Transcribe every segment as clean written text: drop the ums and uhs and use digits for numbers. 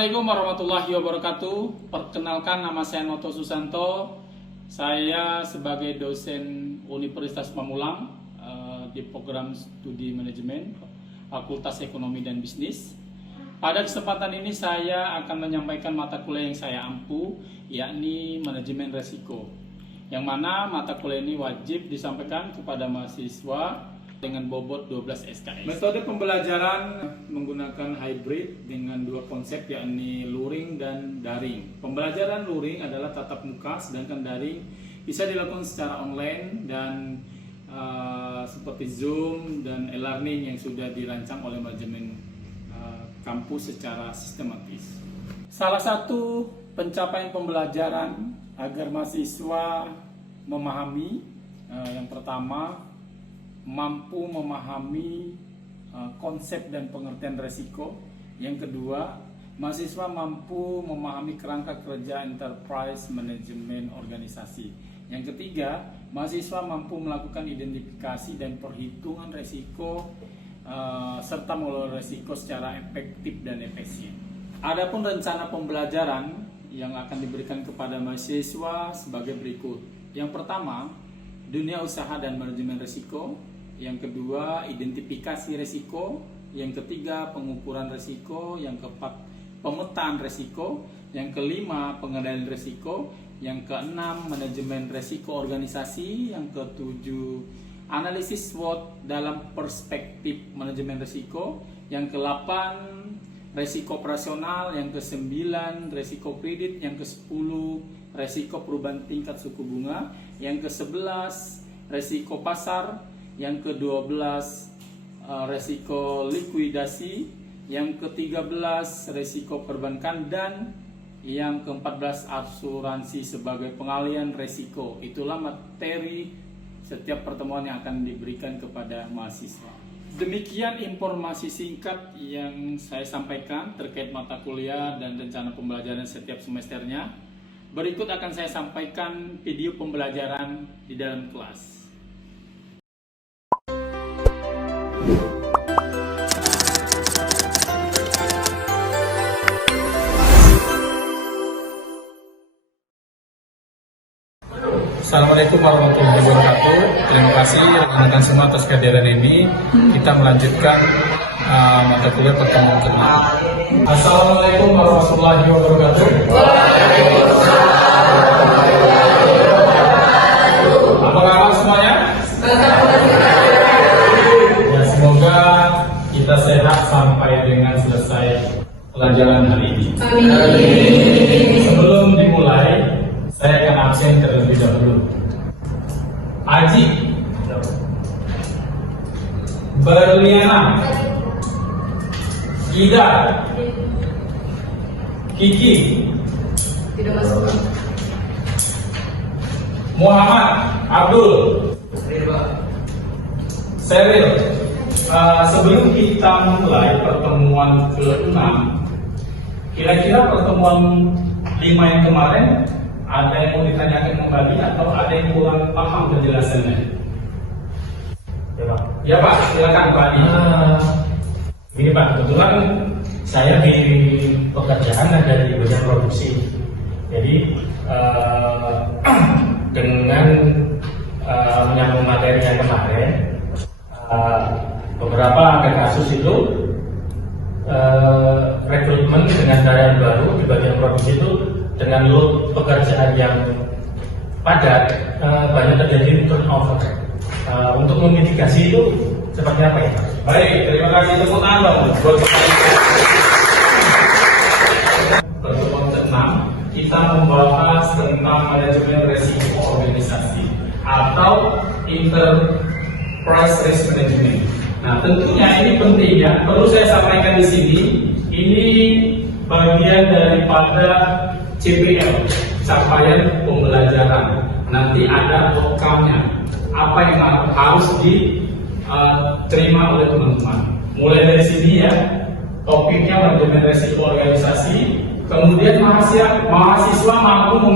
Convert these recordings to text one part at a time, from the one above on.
Assalamualaikum warahmatullahi wabarakatuh. Perkenalkan, nama saya Noto Susanto. Saya sebagai dosen Universitas Pamulang di program studi manajemen Fakultas Ekonomi dan Bisnis. Pada kesempatan ini saya akan menyampaikan mata kuliah yang saya ampu, yakni manajemen resiko. Yang mana mata kuliah ini wajib disampaikan kepada mahasiswa dengan bobot 12 SKS. Metode pembelajaran menggunakan hybrid dengan dua konsep, yakni luring dan daring. Pembelajaran luring adalah tatap muka, sedangkan daring bisa dilakukan secara online dan seperti Zoom dan e-learning yang sudah dirancang oleh manajemen kampus secara sistematis. Salah satu pencapaian pembelajaran agar mahasiswa memahami, yang pertama, mampu memahami konsep dan pengertian resiko. Yang kedua, mahasiswa mampu memahami kerangka kerja enterprise manajemen organisasi. Yang ketiga, mahasiswa mampu melakukan identifikasi dan perhitungan resiko serta mengelola resiko secara efektif dan efisien. Adapun rencana pembelajaran yang akan diberikan kepada mahasiswa sebagai berikut. Yang pertama, dunia usaha dan manajemen resiko. Yang kedua, identifikasi resiko. Yang ketiga, pengukuran resiko. Yang keempat, pemetaan resiko. Yang kelima, pengendalian resiko. Yang keenam, manajemen resiko organisasi. Yang ketujuh, analisis SWOT dalam perspektif manajemen resiko. Yang kedelapan, resiko operasional. Yang kesembilan, resiko kredit. Yang kesepuluh, resiko perubahan tingkat suku bunga. Yang kesebelas, resiko pasar. Yang ke-12 resiko likuidasi, yang ke-13 resiko perbankan, dan yang ke-14 asuransi sebagai pengalihan resiko. Itulah materi setiap pertemuan yang akan diberikan kepada mahasiswa. Demikian informasi singkat yang saya sampaikan terkait mata kuliah dan rencana pembelajaran setiap semesternya. Berikut akan saya sampaikan video pembelajaran di dalam kelas. Assalamualaikum warahmatullahi wabarakatuh. Terima kasih rekan-rekan semua atas kehadiran ini. Kita melanjutkan mata kuliah pertemuan kedua. Assalamualaikum warahmatullahi wabarakatuh. Apa kabar semuanya? Ya, semoga kita sehat sampai dengan selesai pelajaran hari ini. Sebelum dimulai, saya akan absen terlebih dahulu. Aji, Berliana, Ida, Kiki, tidak masuk. Muhammad, Abdul, Seril. Sebelum kita mulai pertemuan ke-6, kira-kira pertemuan 5 yang kemarin ada yang mau ditanyakan kembali atau ada yang kurang paham penjelasannya? Ya Pak, silakan Pak. Ini Pak, kebetulan saya di pekerjaan ada di bagian produksi. Jadi dengan menyambung materi yang kemarin, beberapa ada kasus itu rekrutmen dengan karyawan baru di bagian produksi itu dengan load pekerjaan yang padat, banyak terjadi turnover. Untuk memitigasi itu seperti apa ya? Baik, terima kasih tepuk tangan Bang. Pertemuan ke-6 kita membahas tentang manajemen resiko organisasi atau enterprise risk management. Nah, tentunya ini penting ya. Perlu saya sampaikan di sini, ini bagian daripada CPL, capaian pembelajaran. Nanti ada outcome-nya, apa yang harus diterima oleh teman-teman. Mulai dari sini ya, topiknya manajemen resiko organisasi. Kemudian mahasiswa mampu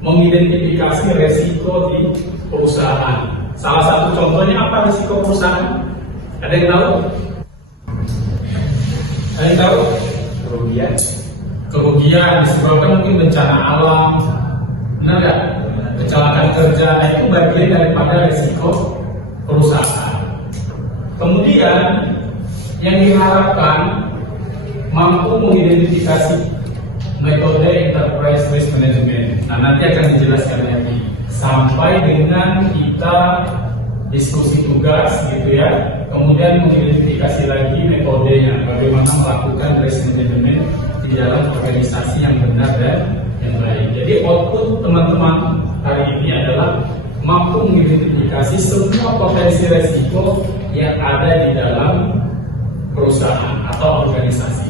mengidentifikasi resiko di perusahaan. Salah satu contohnya apa resiko perusahaan? Ada yang tahu? Ada yang tahu? Kerugian disebabkan mungkin bencana alam, benar nggak? Kecelakaan kerja itu bagian daripada risiko perusahaan. Kemudian yang diharapkan mampu mengidentifikasi metode enterprise risk management. Nah, nanti akan dijelaskan lagi sampai dengan kita diskusi tugas gitu ya. Kemudian mengidentifikasi lagi metodenya, bagaimana melakukan risk management di dalam organisasi yang benar dan yang baik. Jadi output teman-teman hari ini adalah mampu mengidentifikasi semua potensi resiko yang ada di dalam perusahaan atau organisasi.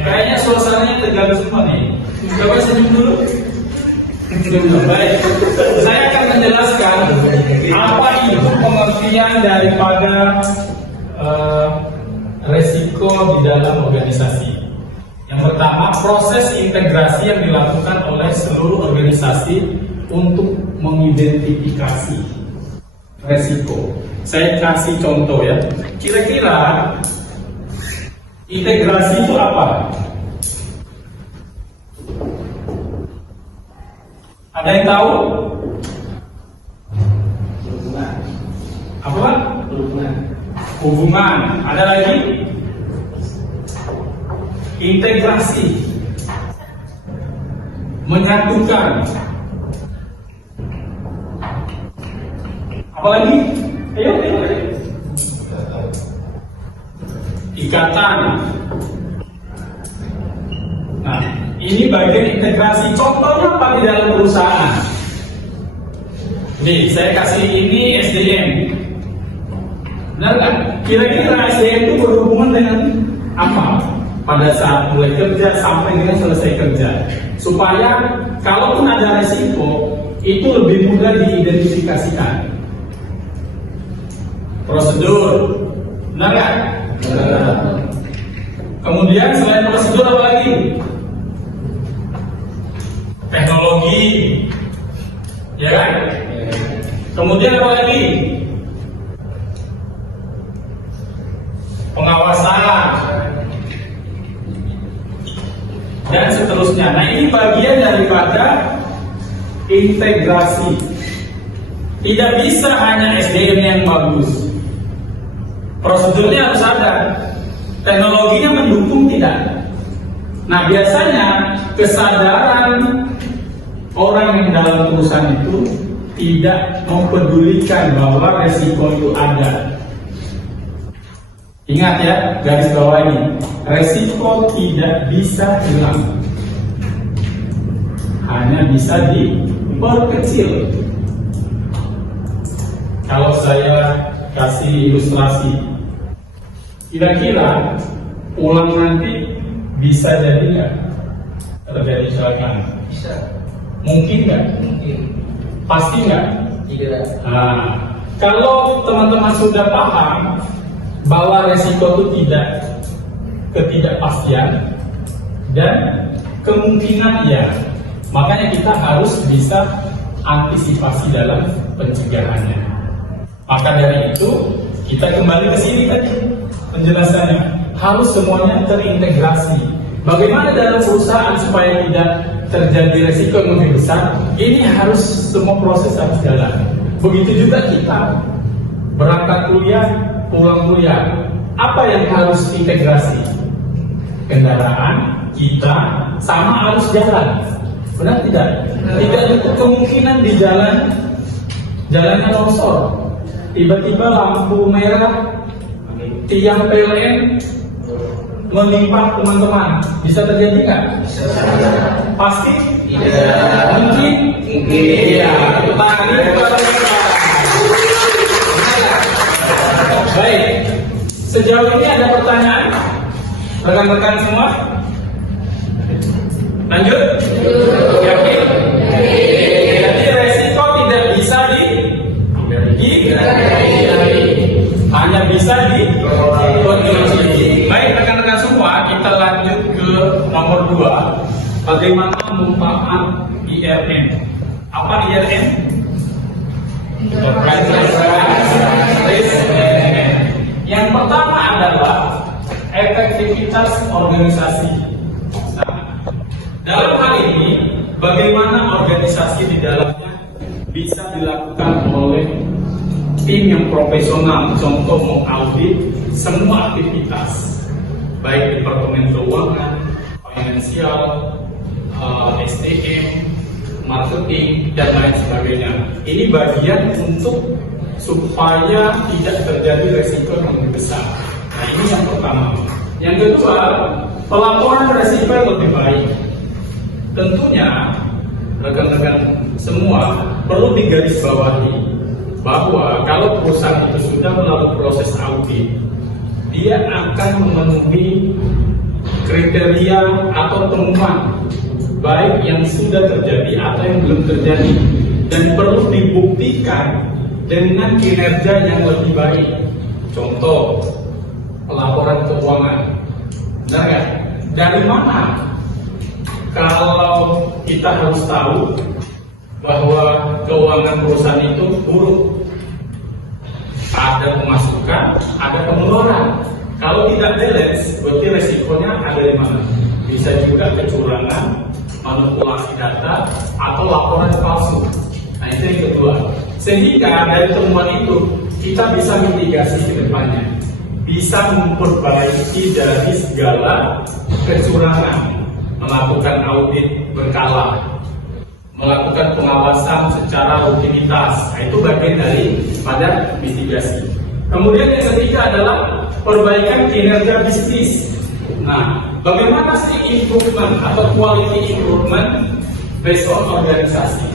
Kayaknya suasananya tegang semua nih. Coba senyum dulu. Baik, saya akan menjelaskan apa itu pengertian daripada resiko di dalam organisasi. Yang pertama, proses integrasi yang dilakukan oleh seluruh organisasi untuk mengidentifikasi resiko. Saya kasih contoh ya. Kira-kira integrasi itu apa? Ada yang tahu? Hubungan. Apa? Hubungan. Hubungan. Ada lagi? Integrasi. Menyatukan. Apa lagi? Ayo. Ikatan. Nah, ini bagian integrasi. Contohnya apa di dalam perusahaan? Nih, saya kasih ini SDM. Benar kan? Kira-kira SDM itu berhubungan dengan apa? Pada saat mulai kerja sampai dengan selesai kerja. Supaya kalaupun ada resiko, itu lebih mudah diidentifikasikan. Prosedur. Benar kan? Kemudian selain prosedur apa lagi? Teknologi, ya kan? Kemudian apa lagi? Pengawasan dan seterusnya. Nah, ini bagian daripada integrasi. Tidak bisa hanya SDM yang bagus. Prosedurnya harus ada. Teknologinya mendukung tidak. Nah, biasanya kesadaran orang yang dalam perusahaan itu tidak mempedulikan bahwa resiko itu ada. Ingat ya, garis bawah ini, resiko tidak bisa hilang, hanya bisa diperkecil. Kalau saya kasih ilustrasi, kira-kira pulang nanti bisa jadi nggak terjadi kecelakaan? Bisa. Mungkin nggak? Mungkin. Pasti nggak? Tidak. Nah, kalau teman-teman sudah paham bahwa resiko itu ketidakpastian dan kemungkinan ya, makanya kita harus bisa antisipasi dalam pencegahannya. Maka dari itu kita kembali ke sini tadi penjelasannya, harus semuanya terintegrasi. Bagaimana dalam perusahaan supaya tidak terjadi resiko yang lebih besar? Ini harus semua proses harus jalan. Begitu juga kita berangkat kuliah, pulang kuliah, apa yang harus integrasi? Kendaraan kita sama harus jalan, benar tidak? Tidak ada kemungkinan di jalannya longsor, tiba-tiba lampu merah, tiang PLN menimpa teman-teman, bisa terjadi nggak? Bisa. Pasti? Tidak. Mungkin? Iya. Baik. Sejauh ini ada pertanyaan? Rekan-rekan semua? Lanjut? Yakin? Jadi resiko tidak bisa hanya bisa dikontrol. Baik, rekan-rekan semua, kita lanjut ke nomor 2. Bagaimana manfaat IRM? Apa IRM? Risk Management. Yang pertama adalah efektivitas organisasi. Nah, dalam hal ini, bagaimana organisasi di dalamnya bisa dilakukan oleh tim yang profesional, contoh mengaudit semua aktivitas, baik departemen keuangan, finansial, SDM, marketing, dan lain sebagainya. Ini bagian untuk supaya tidak terjadi resiko yang lebih besar. Nah, ini yang pertama. Yang kedua, pelaporan resiko yang lebih baik. Tentunya rekan-rekan semua perlu digarisbawahi bahwa kalau perusahaan itu sudah melalui proses audit, dia akan memenuhi kriteria atau temuan baik yang sudah terjadi atau yang belum terjadi, dan perlu dibuktikan dengan kinerja yang lebih baik. Contoh, pelaporan keuangan. Benar nggak? Dari mana? Kalau kita harus tahu bahwa keuangan perusahaan itu buruk, ada pemasukan, ada pengeluaran. Kalau tidak balance, berarti resikonya ada di mana? Bisa juga kecurangan, manipulasi data, atau laporan palsu. Nah, itu yang kedua. Sehingga dari temuan itu kita bisa mitigasi ke depannya, bisa memperbaiki dari segala kecurangan, melakukan audit berkala, melakukan pengawasan secara rutinitas. Nah, itu bagian dari pada mitigasi. Kemudian yang ketiga adalah perbaikan kinerja bisnis. Nah, bagaimana sih improvement atau quality improvement based on organisasi?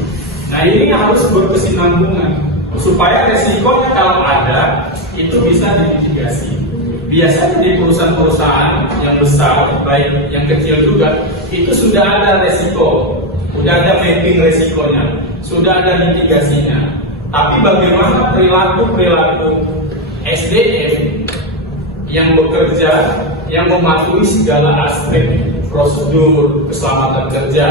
Nah, ini harus berkesinambungan supaya resikonya kalau ada itu bisa dimitigasi. Biasanya di perusahaan-perusahaan yang besar, baik yang kecil juga, itu sudah ada resiko, sudah ada mapping resikonya, sudah ada mitigasinya. Tapi bagaimana perilaku SDM yang bekerja, yang mematuhi segala aspek prosedur, keselamatan kerja,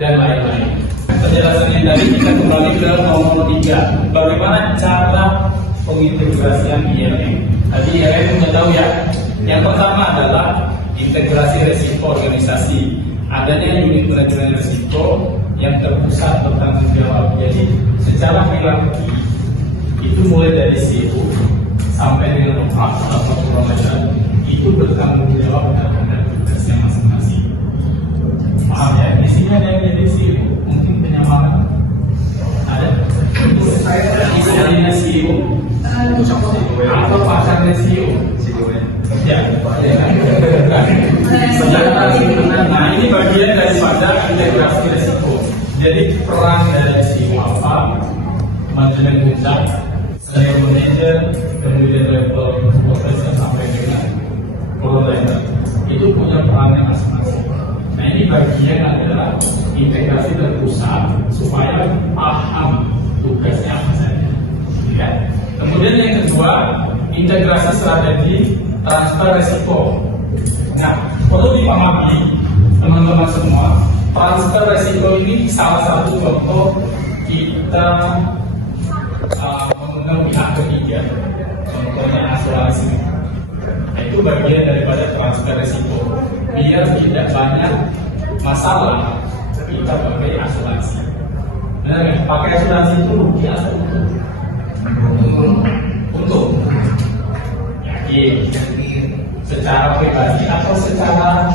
dan lain-lain. Penjelasannya tadi kita kembali ke nomor 3. Bagaimana cara pengintegrasian ILM? Tadi ILM sudah tahu ya. Yang pertama adalah integrasi resiko organisasi. Adanya unit manajemen resiko yang terpusat bertanggung jawab. Jadi secara hierarki itu mulai dari CEO sampai dengan operator atau promotion itu bertanggung jawab terhadap tugasnya masing-masing. Paham ya? Isinya ada yang jadi CEO, mungkin penyamaran ada. Isinya CEO atau pacarnya CEO. Ya, nah ini bagian daripada integrasi resiko. Jadi peran dari CEO apa? Manajemen puncak, senior manager, kemudian level supervisor sampai dengan coordinator itu punya perannya masing-masing. Nah, ini bagian adalah integrasi terpusat supaya paham tugasnya apa saja. Ya. Kemudian yang kedua, integrasi strategi transfer resiko. Nah, perlu dipahami teman-teman semua, transfer resiko ini salah satu contoh kita mengundang pihak ketiga, contohnya asuransi. Nah, itu bagian daripada transfer resiko. Biar tidak banyak masalah, kita pakai asuransi. Benar nggak? Pakai asuransi itu rugi atau untung? Untung. Yakin? Secara pribadi atau secara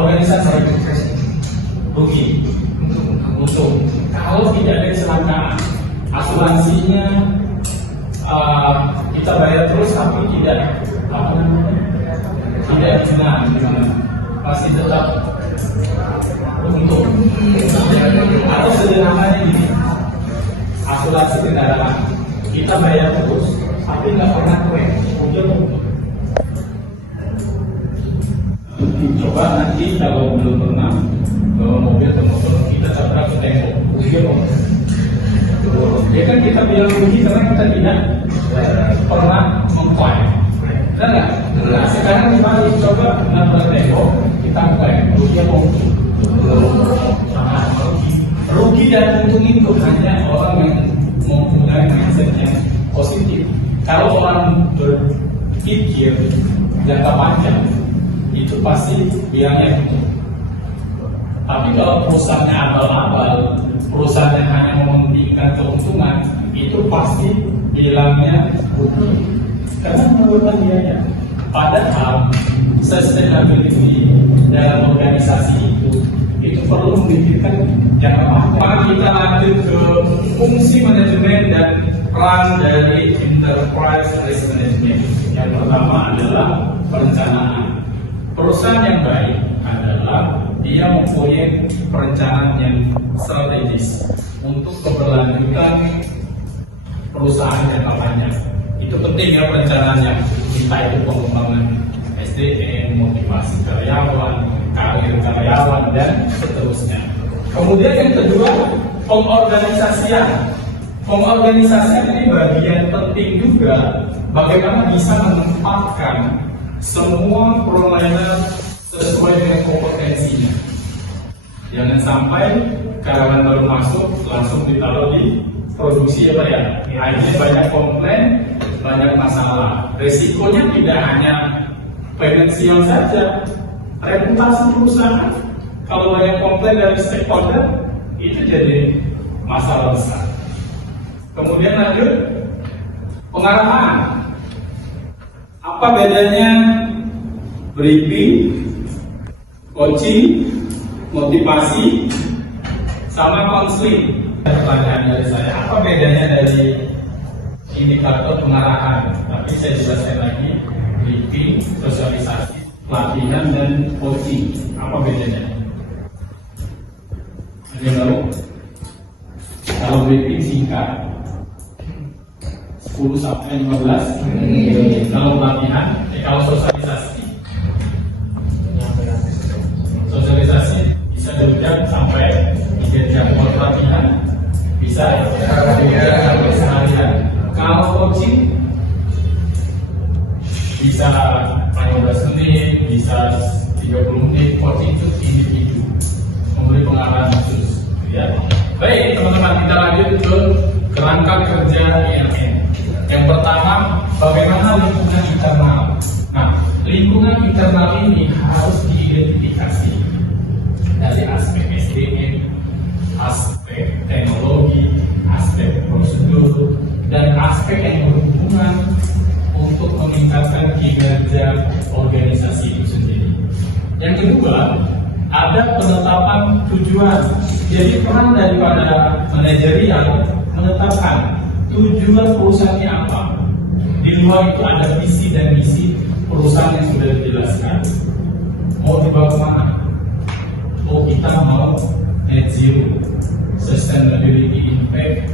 organisasi? Rugi. Untung. Kalau tidak ada kecelakaan, asuransinya kita bayar terus tapi tidak hilang, masih tetap untung. Atau sederhananya gini, asuransi kendaraan kita bayar terus tapi nggak pernah klaim, udah untung. Coba nanti kalau belum pernah bawa mobil atau motor kita tabrak ke tembok, udah untung. Ya kan kita bilang rugi karena kita tidak pernah mengklaim. Benar nggak? Nah, sekarang kembali coba nabrak tembok, kita klaim, rugi apa untung? Rugi dan untung itu hanya orang yang mempunyai mindset yang positif. Kalau orang berpikir jangka panjang itu pasti bilangnya untung. Tapi kalau perusahaannya abal-abal, perusahaan yang hanya mementingkan keuntungan, itu pasti bilangnya untung. Karena menurunkan biaya. Padahal sustainability dalam organisasi itu perlu memikirkan jangka panjang. Mari kita lanjut ke fungsi manajemen dan peran dari enterprise risk management. Yang pertama adalah perencanaan. Perusahaan yang baik adalah dia mempunyai perencanaan yang strategis untuk keberlanjutan perusahaan jangka panjang. Itu penting ya perencanaan yang kita itu pengembangan SDM, motivasi karyawan, karir karyawan dan seterusnya. Kemudian yang kedua, pengorganisasian. Pengorganisasian ini bagian penting juga bagaimana bisa menempatkan semua frontliner sesuai dengan kompetensinya. Jangan sampai karyawan baru masuk langsung ditaruh di produksi apa ya? Akhirnya banyak komplain, banyak masalah. Resikonya tidak hanya finansial saja, reputasi perusahaan. Kalau banyak komplain dari stakeholder, itu jadi masalah besar. Kemudian lanjut, pengarahan. Apa bedanya briefing, coaching, motivasi, sama konseling? Pertanyaan dari saya, apa bedanya dari indikator pengarahan? Tapi saya jelaskan lagi, briefing, sosialisasi, pelatihan, dan coaching. Apa bedanya? Ada baru? Kalau briefing singkat, 10 sampai 15. Kalau pelatihan, kalau sosialisasi bisa 2 jam sampai 3 jam. Kalau pelatihan bisa 3 jam sampai seharian. Kalau coaching bisa 15 menit, bisa 30 menit. Coaching itu individu, memberi pengarahan khusus. Ya. Baik teman-teman, kita lanjut ke kerangka kerja ILM. Yang pertama, bagaimana lingkungan internal. Nah, lingkungan internal ini harus diidentifikasi dari aspek SDM, aspek teknologi, aspek prosedur, dan aspek yang berhubungan untuk meningkatkan kinerja organisasi itu sendiri. Yang kedua, ada penetapan tujuan. Jadi peran daripada manajerial menetapkan tujuan perusahaannya apa. Di luar itu ada visi dan misi perusahaan yang sudah dijelaskan. Mau dibawa kemana? Oh, kita mau net zero, sustainability impact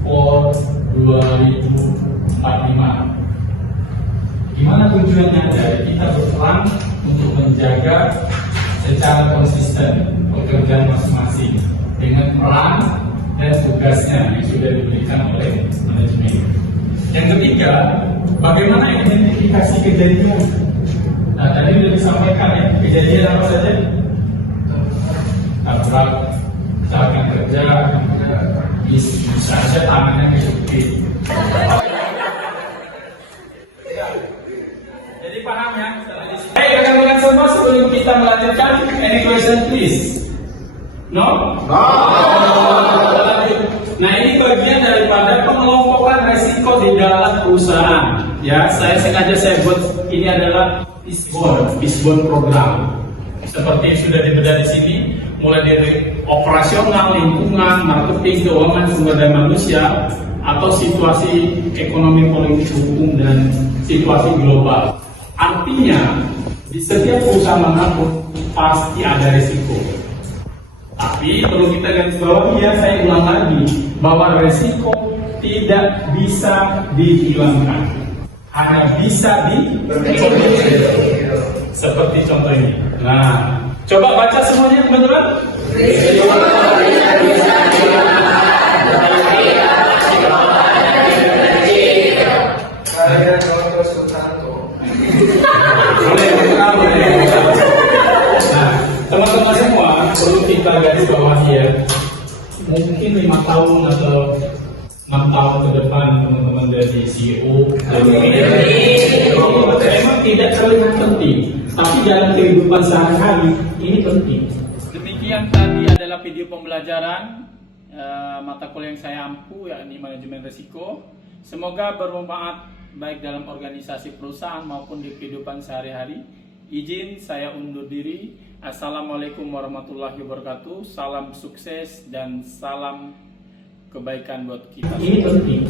for 2045. Gimana tujuannya? Jadi kita berperan untuk menjaga secara konsisten pekerjaan masing-masing dengan peran dan tugasnya yang sudah diberikan oleh manajemen. Yang ketiga, bagaimana identifikasi kejadian? Nah, tadi sudah disampaikan ya, kejadian apa saja? Tabrak, kecelakaan kerja, bisa saja tangannya kejepit. Jadi paham ya? Baik, rekan-rekan semua, sebelum kita melanjutkan, any question please? No? No. Nah, ini bagian daripada pengelompokan resiko di dalam perusahaan. Ya, saya buat ini adalah Fishbone program. Seperti yang sudah dibedah di sini, mulai dari operasional, lingkungan, marketing, keuangan, sumber daya manusia, atau situasi ekonomi, politik, hukum, dan situasi global. Artinya, di setiap perusahaan manapun pasti ada risiko. Tapi perlu kita garis bawahi ya, saya ulang lagi, bahwa risiko tidak bisa dihilangkan, hanya bisa seperti contoh ini. Nah, coba baca semuanya teman-teman. Teman-teman semua perlu kita garis bawahi ya, mungkin 5 tahun atau 6 tahun ke depan teman-teman jadi CEO. Memang tidak terlihat penting, tapi dalam kehidupan sehari-hari ini penting. Demikian tadi adalah video pembelajaran mata kuliah yang saya ampu, yakni manajemen risiko. Semoga bermanfaat baik dalam organisasi perusahaan maupun di kehidupan sehari-hari. Izin saya undur diri. Assalamualaikum warahmatullahi wabarakatuh. Salam sukses dan salam kebaikan buat kita. Ini penting.